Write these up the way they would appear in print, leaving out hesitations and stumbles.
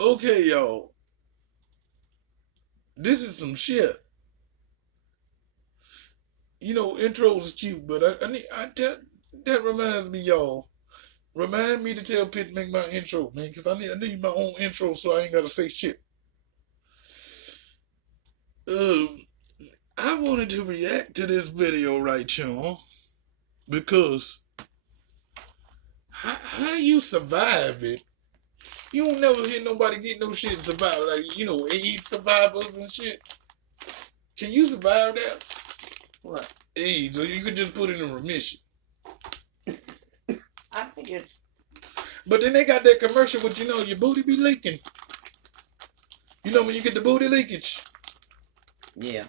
Okay, y'all. This is some shit. You know, intros is cute, but that reminds me, y'all. Remind me to tell Pitt to make my intro, man, because I need my own intro so I ain't gotta say shit. Um, I wanted to react to this video right, y'all, because how you survive it? You don't never hear nobody get no shit and survive, like AIDS survivors and shit. Can you survive that? What? AIDS, or you could just put it in remission. I think it's. But then they got that commercial with your booty be leaking. You know when you get the booty leakage. Yeah.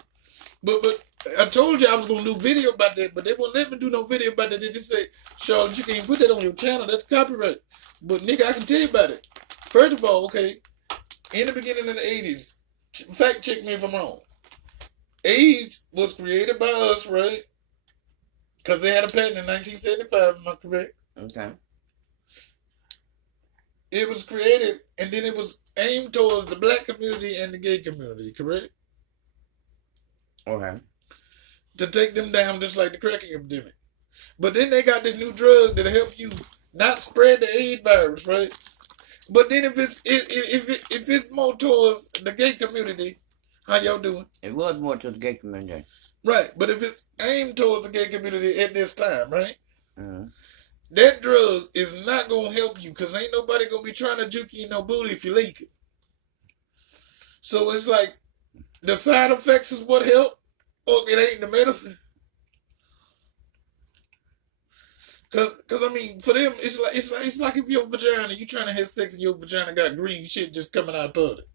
But I told you I was gonna do video about that, but they won't let me do no video about that. They just say, Charlotte, you can't put that on your channel. That's copyright. But nigga, I can tell you about it. First of all, okay, in the beginning of the 80s, fact check me if I'm wrong. AIDS was created by us, right? Because they had a patent in 1975, am I correct? Okay. It was created, and then it was aimed towards the black community and the gay community, correct? Okay. To take them down just like the crack epidemic. But then they got this new drug that'll help you not spread the AIDS virus, right? But then if it's more towards the gay community, how y'all doing? It was more to the gay community. Right, but if it's aimed towards the gay community at this time, right? Mm-hmm. That drug is not gonna help you because ain't nobody gonna be trying to juke you in no booty if you leak it. So it's like the side effects is what help, or it ain't the medicine. Cause I mean, for them, it's like if your vagina, you trying to have sex and your vagina got green shit just coming out of it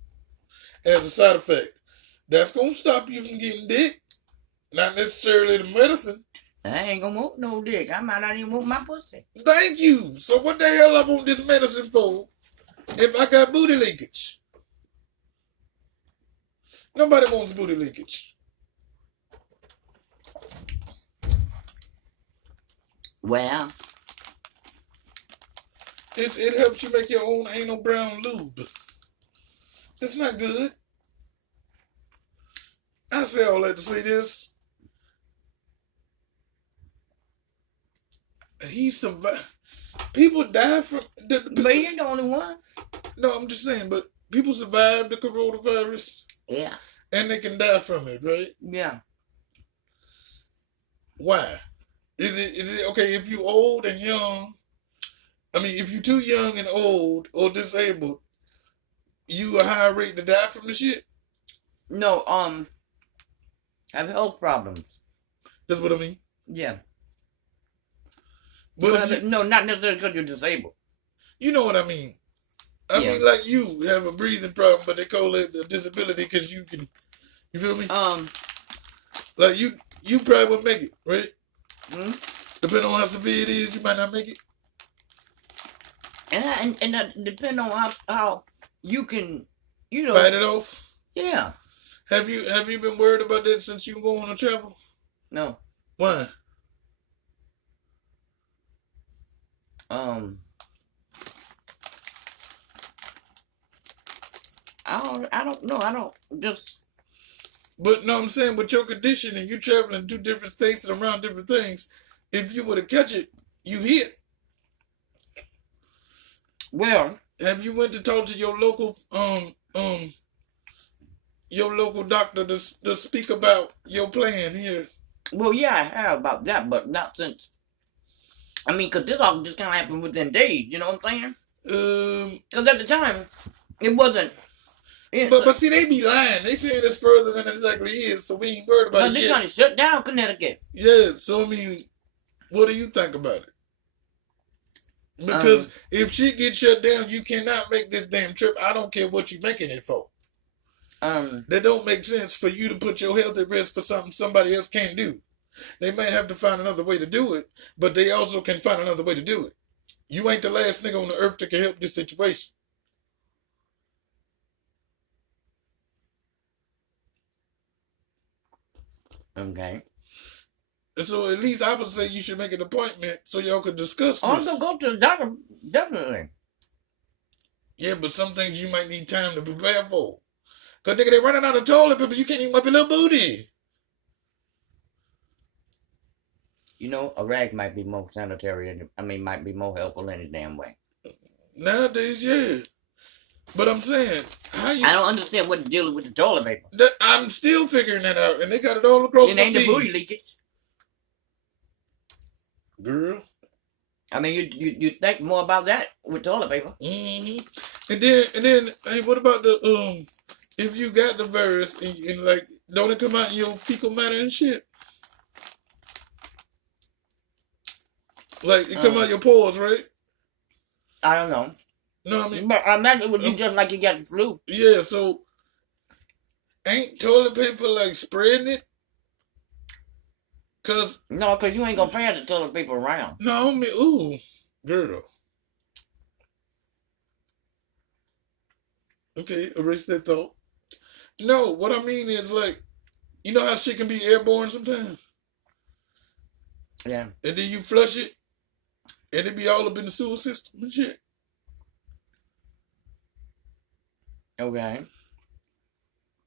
as a side effect. That's gonna stop you from getting dick, not necessarily the medicine. I ain't gonna want no dick. I might not even want my pussy. Thank you. So what the hell I want this medicine for if I got booty leakage? Nobody wants booty leakage. Well, it helps you make your own anal brown lube. It's not good. I say all that to say this. He survived. People die from. but you ain't the only one. No, I'm just saying. But people survive the coronavirus. Yeah. And they can die from it, right? Yeah. Why? Is it okay if you old and young? I mean, if you too young and old or disabled, you a higher rate to die from the shit? No, have health problems. That's what I mean. Yeah. But no, not necessarily because you're disabled. You know what I mean. I mean, like you have a breathing problem, but they call it a disability because you can. You feel me? Like you probably would make it, right? Mm-hmm. Depending on how severe it is, you might not make it. And that depends on how you can, fight it off. Yeah. Have you been worried about that since you go on a travel? No. Why? I don't know. I don't just. But no, I'm saying with your condition and you traveling to different states and around different things, if you were to catch it, you hit. Well, have you went to talk to your local doctor to speak about your plan here? Well, yeah, I have about that, but not since. I mean, because this all just kind of happened within days. You know what I'm saying? Because at the time, it wasn't. But see, they be lying. They saying it's further than it exactly is, so we ain't worried about it. They trying to shut down Connecticut. Yeah, so I mean, what do you think about it? Because if shit gets shut down, you cannot make this damn trip. I don't care what you're making it for. That don't make sense for you to put your health at risk for something somebody else can't do. They may have to find another way to do it, but they also can find another way to do it. You ain't the last nigga on the earth that can help this situation. Okay. And so at least I would say you should make an appointment so y'all could discuss this. I'm gonna go to the doctor, definitely. Yeah, but some things you might need time to prepare for. Cause nigga, they running out of toilet paper. You can't even wipe your little booty. You know, a rag might be more sanitary than, might be more helpful any damn way. Nowadays, yeah. But I'm saying, how you? I don't understand what the deal is with the toilet paper. I'm still figuring that out, and they got it all across It my ain't feed. the booty leakage. Girl. I mean, you think more about that with toilet paper. Mm-hmm. And then, hey, what about the if you got the virus and like, don't it come out in your fecal matter and shit? Like it come out your pores, right? I don't know. No, I mean, but I imagine it would be just like you got the flu. Yeah, so ain't toilet paper like spreading it? Cause you ain't gonna pass the toilet paper around. No, I mean, ooh, girl. Okay, erase that thought. No, what I mean is like, you know how shit can be airborne sometimes? Yeah. And then you flush it, and it be all up in the sewer system and shit. Okay.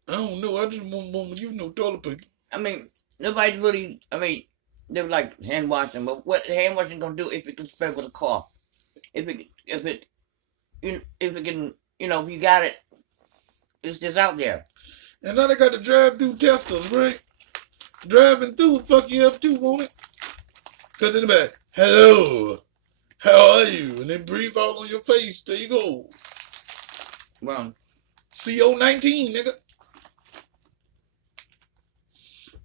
I don't know. I just want toilet paper. I mean, nobody's really. I mean, they were like hand washing, but what hand washing gonna do if it can spread with a cough? If it can, if you got it, it's just out there. And now they got the drive-through testers, right? Driving through fuck you up too, won't it? Cause in the back, hello, how are you? And they breathe all on your face. There you go. Well, CO-19, nigga.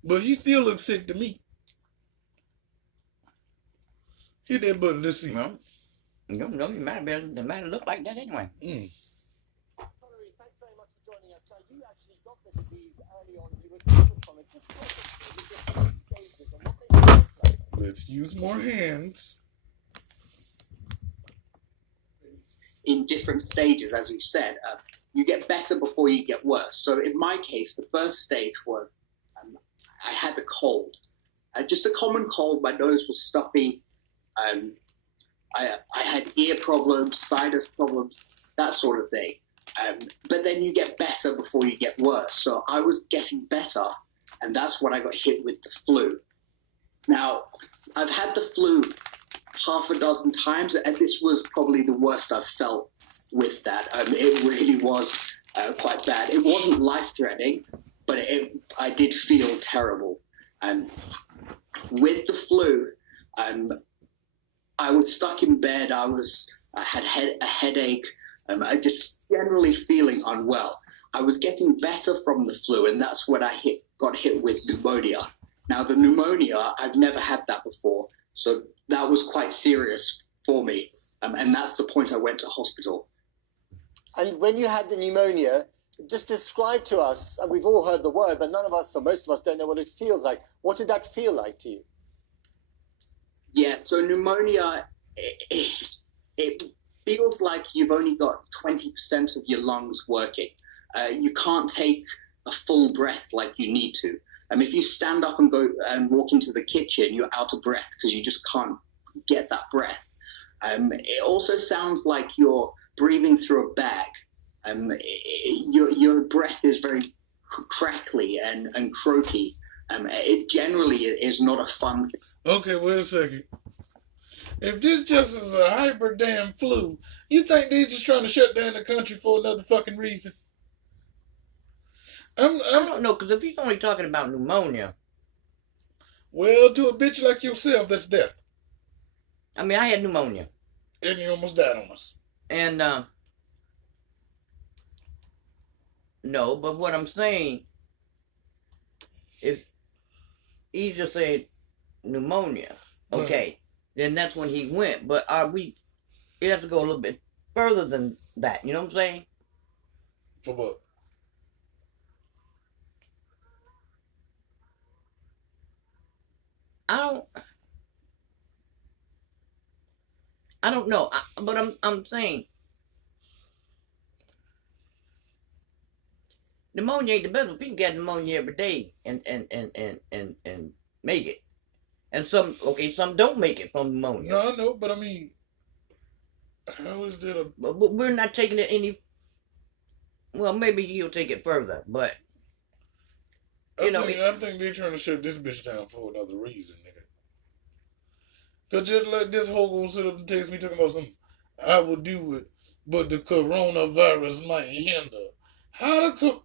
But he still looks sick to me. Hit that button, let's see. Well, you might look like that anyway. Thanks very much for joining us. So you actually got the disease early on. You recovered from it. Just talk us through the different stages and what they look like. Let's use more hands. In different stages, as you said, you get better before you get worse. So in my case, the first stage was I had a cold, just a common cold. My nose was stuffy. I had ear problems, sinus problems, that sort of thing. But then you get better before you get worse. So I was getting better, and that's when I got hit with the flu. Now, I've had the flu half a dozen times, and this was probably the worst I've felt with that. It really was quite bad. It wasn't life-threatening, but I did feel terrible. With the flu, I was stuck in bed. I had a headache. I just generally feeling unwell. I was getting better from the flu, and that's when I got hit with pneumonia. Now, the pneumonia, I've never had that before, so that was quite serious for me, and that's the point I went to hospital. And when you had the pneumonia, just describe to us, and we've all heard the word, but none of us, or most of us, don't know what it feels like. What did that feel like to you? Yeah, so pneumonia, it feels like you've only got 20% of your lungs working. You can't take a full breath like you need to. If you stand up and go and walk into the kitchen, you're out of breath because you just can't get that breath. It also sounds like you're breathing through a bag. Your breath is very crackly and croaky. It generally is not a fun thing. Okay, wait a second. If this just is a hyper damn flu, you think they're just trying to shut down the country for another fucking reason? I don't know, because if he's only talking about pneumonia. Well, to a bitch like yourself, that's death. I mean, I had pneumonia. And you almost died on us. And, no, but what I'm saying, if he just said pneumonia, okay, then that's when he went. But it has to go a little bit further than that, you know what I'm saying? For what? I don't know, but I'm saying pneumonia ain't the best, but people get pneumonia every day and make it, and some don't make it from pneumonia. No, I know, but I mean, How is that a? But we're not taking it any. Well, maybe you'll take it further, but I you know, think they're trying to shut this bitch down for another reason, nigga. Cause just like this hoe gonna sit up and text me talking about something, I will do it, but the coronavirus might hinder. How the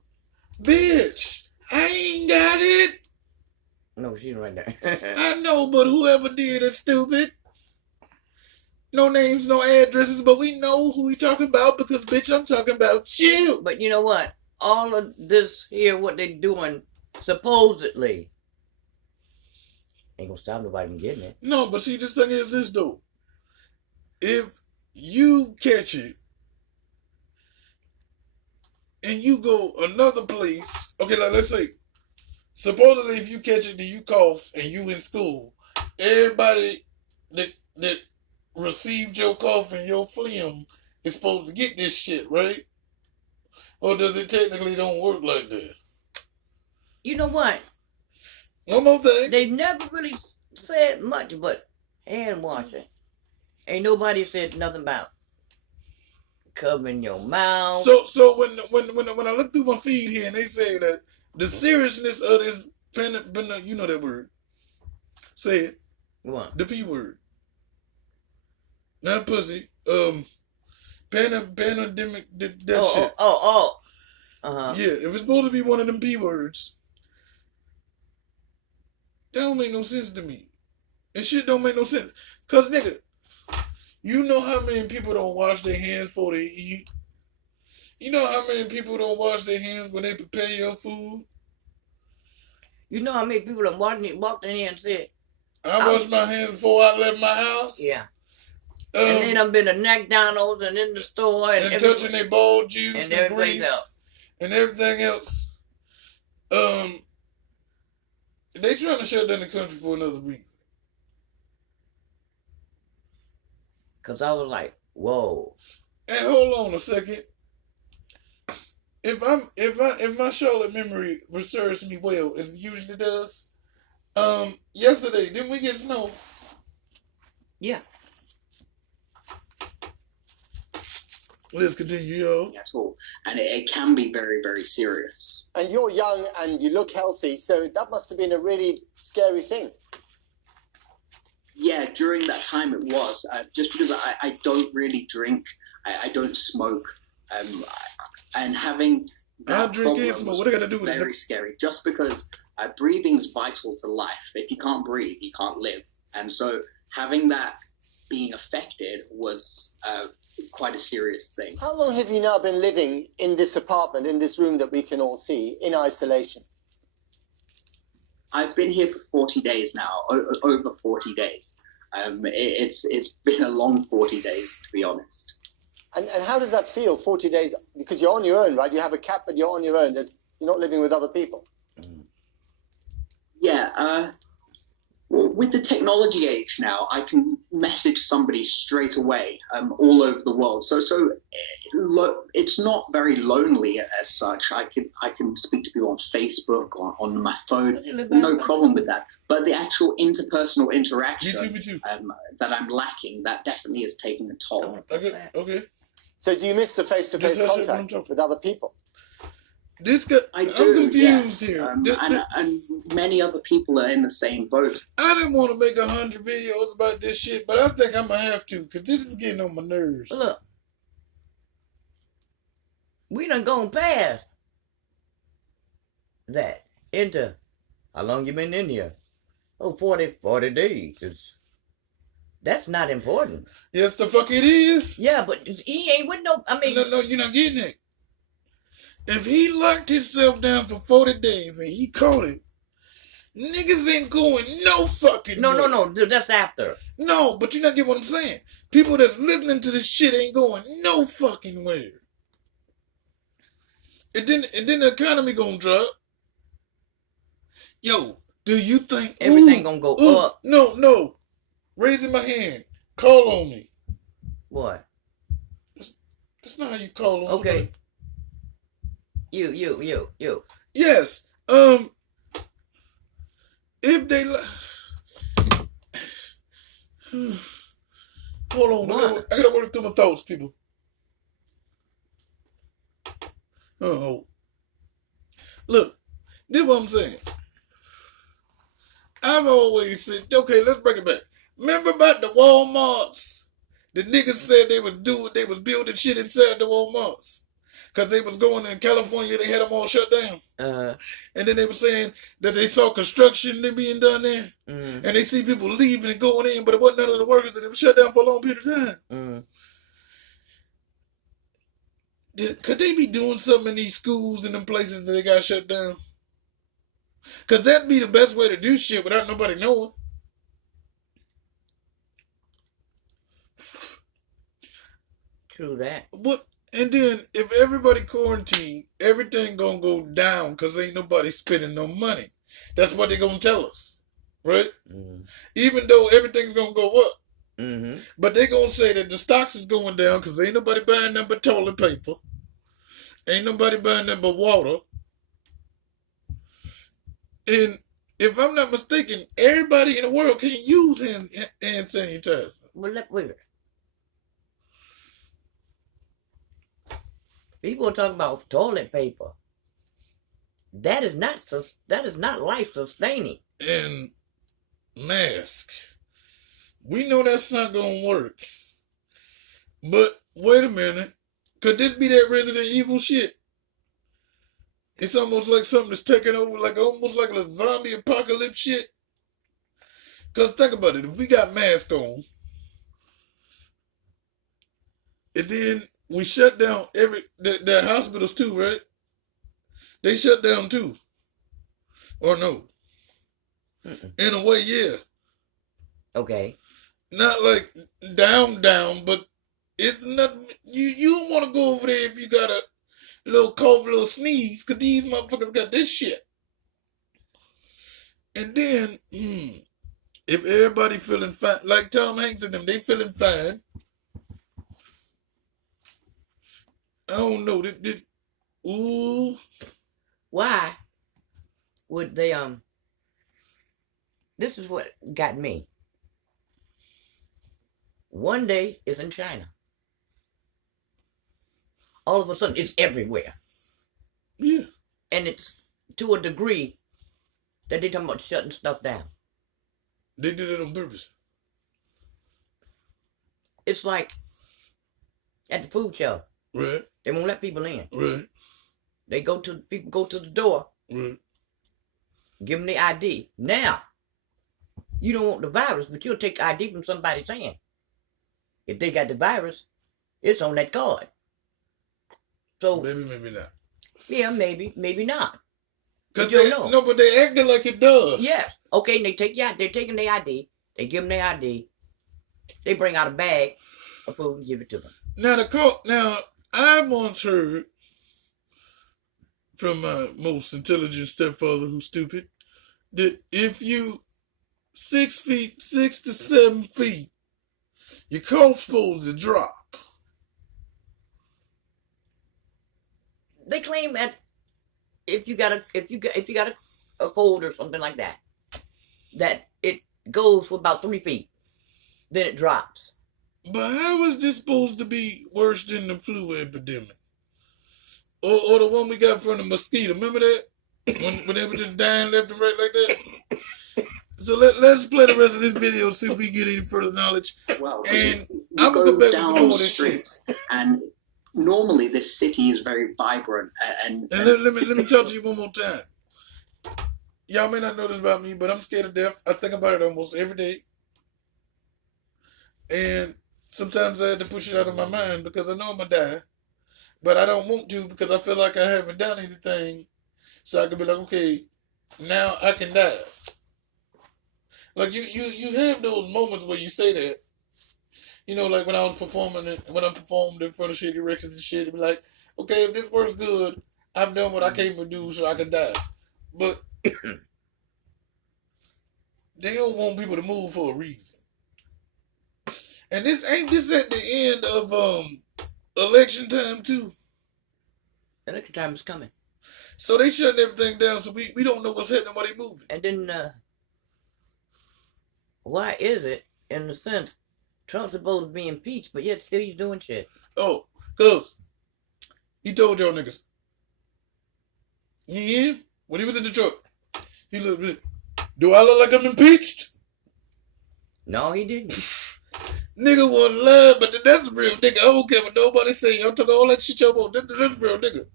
bitch? I ain't got it. no, she's right there. I know, but whoever did is stupid. No names, no addresses, but we know who we talking about because, bitch, I'm talking about you. But you know what? All of this here, what they doing, supposedly, ain't gonna stop nobody from getting it. No, but see, this thing is this, though. If you catch it and you go another place, okay, like let's say, supposedly if you catch it, then you cough and you in school, everybody that received your cough and your phlegm is supposed to get this shit, right? Or does it technically don't work like that? You know what? One more thing. They never really said much, but hand washing. Ain't nobody said nothing about covering your mouth. So when I look through my feed here and they say that the seriousness of this you know that word. Say it. What? The P word. Not pussy. Pandemic. That shit. Uh-huh. Yeah, if it's supposed to be one of them P words, that don't make no sense to me. And shit don't make no sense. Cause nigga, you know how many people don't wash their hands before they eat? You know how many people don't wash their hands when they prepare your food? You know how many people that walked in here and said, I wash my hands before I left my house. yeah. And they done been to McDonald's and in the store and touching their ball juice and grease else. And everything else. They trying to shut down the country for another reason. Cause I was like, whoa. And hold on a second. If my Charlotte memory serves me well, as it usually does, yesterday didn't we get snow? Yeah. Let's continue, yo. At all, and it can be very, very serious. And you're young and you look healthy, so that must have been a really scary thing. Yeah, during that time it was. Just because I don't really drink, I don't smoke, and having that I drink and problem smoke. was What I got to do with very it? scary. Just because breathing's vital to life. If you can't breathe, you can't live. And so having that being affected was quite a serious thing. How long have you now been living in this apartment, in this room that we can all see, in isolation? I've been here for 40 days now, over 40 days. It's been a long 40 days, to be honest. And how does that feel, 40 days? Because you're on your own, right? You have a cat, but you're on your own. You're not living with other people. Yeah, well, with the technology age now, I can message somebody straight away, all over the world. So it's not very lonely as such. I can speak to people on Facebook, on my phone, no problem with that. But the actual interpersonal interaction Me too. that I'm lacking, that definitely is taking a toll. Okay. So do you miss the face-to-face Just hush it when I'm contact talking. with other people? I'm confused yes. here. And many other people are in the same boat. I didn't want to make 100 videos about this shit, but I think I'm gonna have to because this is getting on my nerves. Look, we done gone past that into how long you been in here? Oh, 40 days. That's not important. Yes, the fuck it is. Yeah, but he ain't with no. I mean, No, you're not getting it. If he locked himself down for 40 days and he caught it, niggas ain't going no fucking way. No, that's after. No, but you're not getting what I'm saying. People that's listening to this shit ain't going no fucking where. And then the economy gonna drop. Yo, do you think Everything gonna go up. No. Raising my hand. Call on me. What? That's not how you call on Okay. somebody. You. Yes. If they Hold on. What? I gotta work through my thoughts, people. Oh. Look, this is what I'm saying. I've always said, okay, let's break it back. Remember about the Walmarts? The niggas said they was building shit inside the Walmarts. Because they was going in California, they had them all shut down. And then they were saying that they saw construction being done there. And they see people leaving and going in, but it wasn't none of the workers, and it was shut down for a long period of time. Could they be doing something in these schools and them places that they got shut down? Because that'd be the best way to do shit without nobody knowing. True that. What? And then if everybody quarantined, everything gonna go down because ain't nobody spending no money. That's what they gonna tell us, right? Even though everything's gonna go up. But they gonna say that the stocks is going down because ain't nobody buying nothing but toilet paper. Ain't nobody buying nothing but water. And if I'm not mistaken, everybody in the world can use hand sanitizer. Well, look, wait. People are talking about toilet paper. That is not life sustaining. And mask. We know that's not gonna work. But wait a minute. Could this be that Resident Evil shit? It's almost like something that's taking over, like almost like a zombie apocalypse shit. Cause think about it, if we got masks on, and then we shut down the hospitals too, right? They shut down too. Or no? In a way, yeah. Okay. Not like down, but it's not, you don't want to go over there if you got a little cough, little sneeze, because these motherfuckers got this shit. And then, if everybody feeling fine, like Tom Hanks and them, they feeling fine. I don't know. Ooh. Why would they, this is what got me. One day it's in China. All of a sudden it's everywhere. Yeah. And it's to a degree that they talking about shutting stuff down. They did it on purpose. It's like at the food shelf. Right. They won't let people in. Right. People go to the door. Right. Give them the ID. Now, you don't want the virus, but you'll take ID from somebody's hand. If they got the virus, it's on that card. So maybe not. Yeah, maybe not. Because you don't know. No, but they acting like it does. Yeah. Okay, and they're taking their ID. They give them their ID. They bring out a bag of food and give it to them. Now I once heard from my most intelligent stepfather who's stupid that if you 6 to 7 feet, your cough's supposed to drop. They claim that if you got a cold or something like that, that it goes for about 3 feet, then it drops. But how is this supposed to be worse than the flu epidemic? Or the one we got from the mosquito? Remember that? When they were just dying left and right like that? So let's play the rest of this video, see if we get any further knowledge. Well, and you I'm going to go back down with some more the of this streets, and normally this city is very vibrant. And let me talk to you one more time. Y'all may not know this about me, but I'm scared of death. I think about it almost every day. And sometimes I had to push it out of my mind because I know I'm going to die. But I don't want to because I feel like I haven't done anything. So I can be like, okay, now I can die. Like you have those moments where you say that. You know, like when I performed in front of shitty records and shit, it'd be like, okay, if this works good, I've done what I came to do so I can die. But they don't want people to move for a reason. And ain't this at the end of election time too? Election time is coming. So they shutting everything down, so we don't know what's happening while they moving. And then why is it, in the sense, Trump's supposed to be impeached, but yet still he's doing shit. Oh, cuz he told y'all niggas. You hear him? When he was in Detroit, he looked, do I look like I'm impeached? No, he didn't. Nigga wasn't lying, but that's real nigga. I don't care what nobody say. Y'all talk all that shit y'all want. That's real nigga.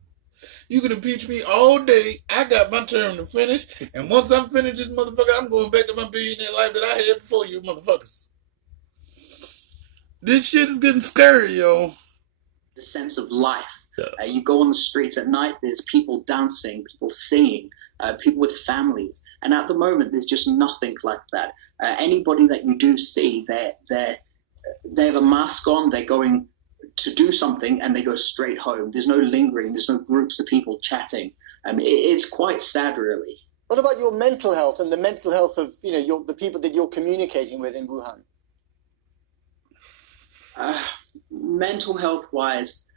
You can impeach me all day. I got my term to finish. And once I'm finished this motherfucker, I'm going back to my billionaire life that I had before you motherfuckers. This shit is getting scary, yo. The sense of life. You go on the streets at night, there's people dancing, people singing, people with families. And at the moment, there's just nothing like that. Anybody that you do see, they have a mask on, they're going to do something, and they go straight home. There's no lingering, there's no groups of people chatting. It's quite sad, really. What about your mental health and the mental health of the people that you're communicating with in Wuhan? Mental health-wise,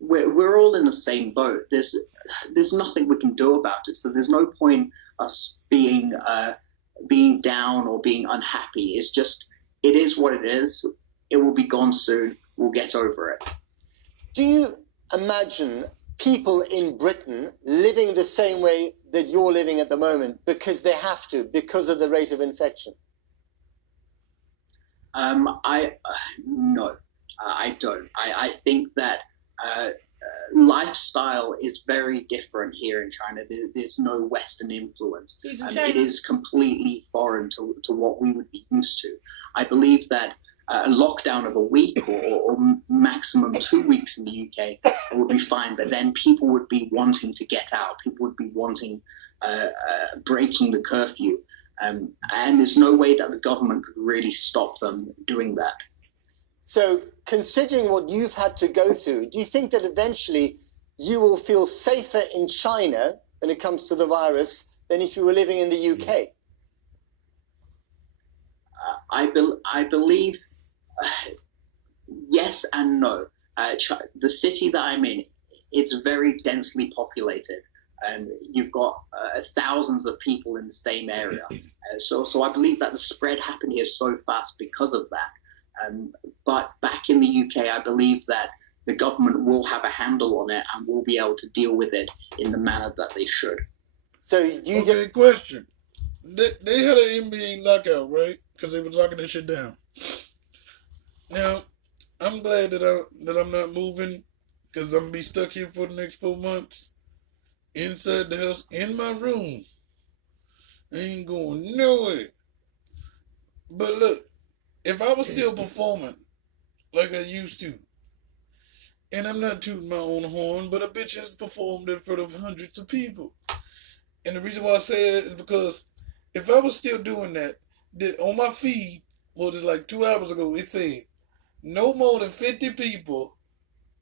we're all in the same boat. There's nothing we can do about it. So there's no point us being down or being unhappy. It's just, it is what it is. It will be gone soon. We'll get over it. Do you imagine people in Britain living the same way that you're living at the moment because they have to, because of the rate of infection? No, I don't. I think that lifestyle is very different here in China. There's no Western influence. It is completely foreign to what we would be used to. I believe that a lockdown of a week or maximum 2 weeks in the UK would be fine, but then people would be wanting to get out. People would be wanting breaking the curfew. And there's no way that the government could really stop them doing that. So, considering what you've had to go through, do you think that eventually you will feel safer in China when it comes to the virus than if you were living in the UK? I believe yes and no. The city that I'm in, it's very densely populated. You've got thousands of people in the same area. So I believe that the spread happened here so fast because of that. But back in the UK, I believe that the government will have a handle on it and will be able to deal with it in the manner that they should. So question. They had an NBA lockout, right? Because they was locking that shit down. Now, I'm glad that I'm not moving, because I'm going to be stuck here for the next 4 months. Inside the house, in my room. I ain't going nowhere. But look, if I was still performing like I used to, and I'm not tooting my own horn, but a bitch has performed in front of hundreds of people. And the reason why I say that is because if I was still doing that, on my feed, was it like 2 hours ago, it said no more than 50 people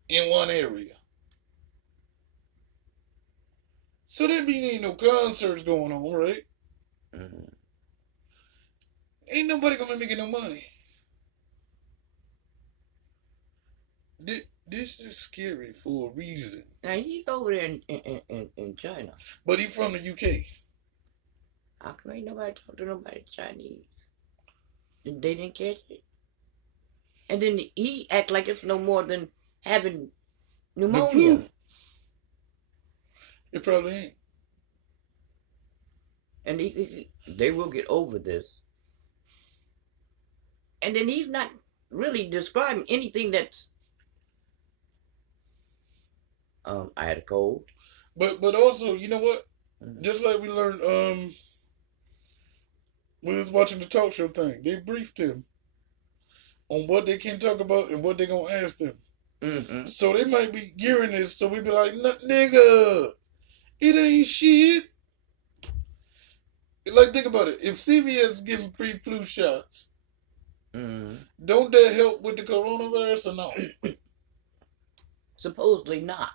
in one area. So that means ain't no concerts going on, right? Mm-hmm. Ain't nobody gonna be making no money. This is scary for a reason. Now he's over there in China. But he's from the UK. How come ain't nobody talk to nobody Chinese? They didn't catch it. And then he act like it's no more than having pneumonia. It probably ain't. And they will get over this. And then he's not really describing anything that's I had a cold. But also, you know what? Mm-hmm. Just like we learned when we was watching the talk show thing, they briefed him on what they can talk about and what they gonna ask them. Mm-hmm. So they might be gearing this, so we be like, nigga, it ain't shit. Like, think about it. If CVS is giving free flu shots, don't that help with the coronavirus or no? Supposedly not.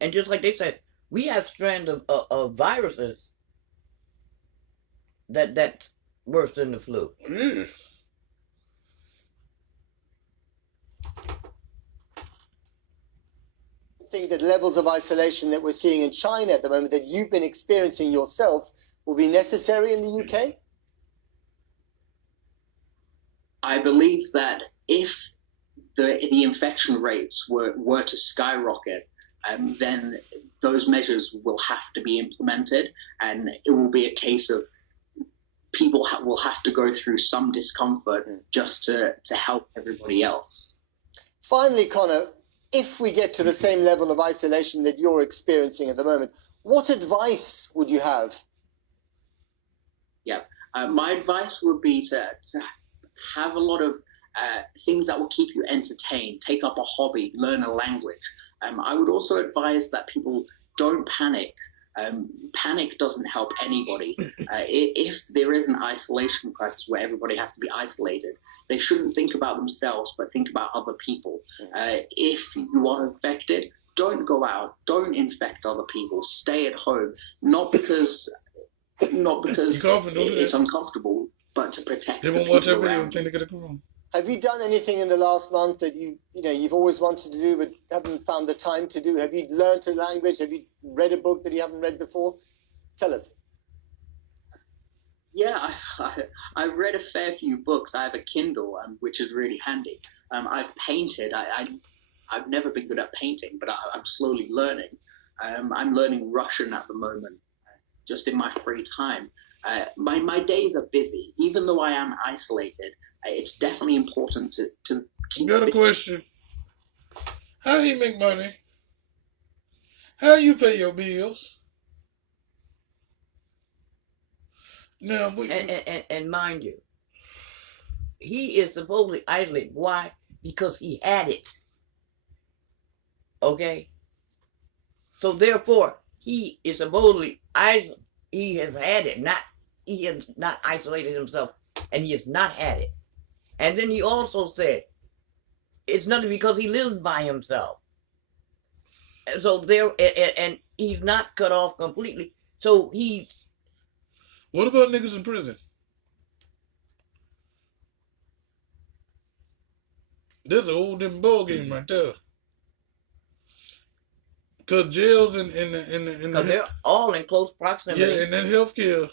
And just like they said, we have strands of viruses that's worse than the flu. Yeah. I think that levels of isolation that we're seeing in China at the moment, that you've been experiencing yourself, will be necessary in the UK? I believe that if the infection rates were to skyrocket, then those measures will have to be implemented, and it will be a case of people will have to go through some discomfort just to help everybody else. Finally, Connor, if we get to the same level of isolation that you're experiencing at the moment, what advice would you have? Yeah, my advice would be to have a lot of things that will keep you entertained. Take up a hobby, learn a language. I would also advise that people don't panic. Panic doesn't help anybody. If there is an isolation crisis where everybody has to be isolated, they shouldn't think about themselves, but think about other people. If you are infected, don't go out. Don't infect other people. Stay at home. Not because it's uncomfortable, but to protect They the won't watch people that video around and you. think they got a corona. Have you done anything in the last month that you've always wanted to do but haven't found the time to do? Have you learned a language? Have you read a book that you haven't read before? Tell us. Yeah, I've read a fair few books. I have a Kindle, which is really handy. I've painted. I've never been good at painting, but I'm slowly learning. I'm learning Russian at the moment, just in my free time. My days are busy. Even though I am isolated, it's definitely important to keep. Got a question. How he make money? How you pay your bills? Now And mind you, he is supposedly isolated. Why? Because he had it. Okay? So therefore, he is supposedly he has had it. He has not isolated himself, and he has not had it. And then he also said, it's nothing because he lives by himself. And so and he's not cut off completely. So he's. what about niggas in prison? There's an old them ball game right there. Cause jails in Because they're all in close proximity. yeah, and then healthcare.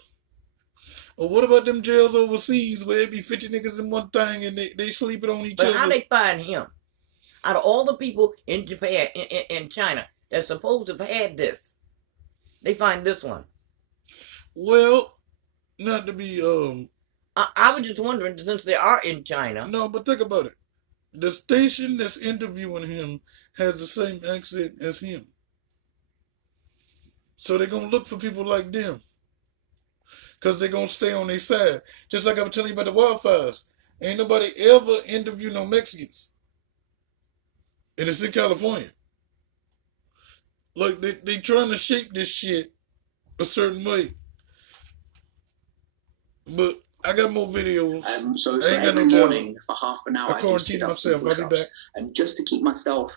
Or what about them jails overseas where it be 50 niggas in one thing and they sleeping on each But other? how they find him? Out of all the people in Japan, in China, that's supposed to have had this, they find this one. Well, not to be I was just wondering, since they are in China. no, but think about it. The station that's interviewing him has the same accent as him. So they're gonna look for people like them. Cause they're gonna stay on their side. Just like I was telling you about the wildfires. Ain't nobody ever interview no Mexicans. And it's in California. Like they trying to shape this shit a certain way. But I got more videos. So I ain't got every no job. morning for half an hour, I I do quarantine sit-ups and myself. I'll be back. push-ups, and just to keep myself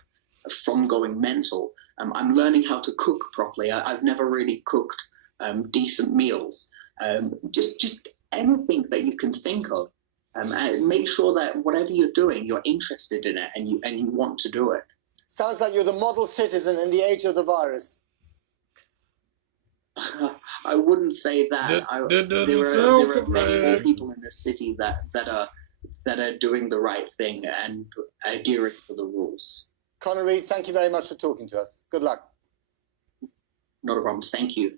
from going mental. I'm learning how to cook properly. I've never really cooked decent meals. Just anything that you can think of. And make sure that whatever you're doing, you're interested in it and you want to do it. Sounds like you're the model citizen in the age of the virus. I wouldn't say that. That doesn't there sound are many more correct. people in this city that are doing the right thing and adhering to the rules. Connor Reid, thank you very much for talking to us. Good luck. Not a problem. Thank you.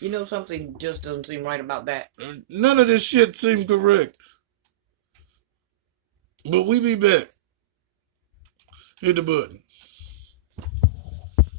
You know, something just doesn't seem right about that. None of this shit seemed correct. But we be back. Hit the button.